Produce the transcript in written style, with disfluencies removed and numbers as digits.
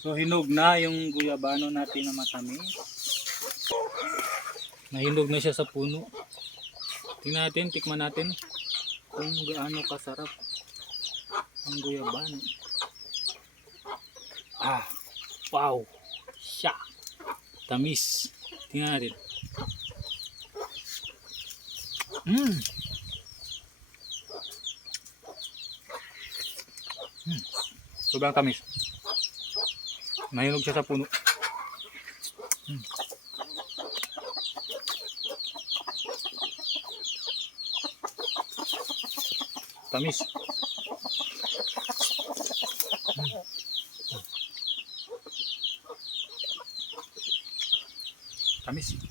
So hinog na yung guyabano natin na matamis. Nahinog na siya sa puno. Tingnan natin, tikman natin kung gaano kasarap ang guyabano. Ah, wow! Siya! Tamis. Tingnan natin. Sobrang tamis. Nahinog siya sa puno. Tamis. Tamis.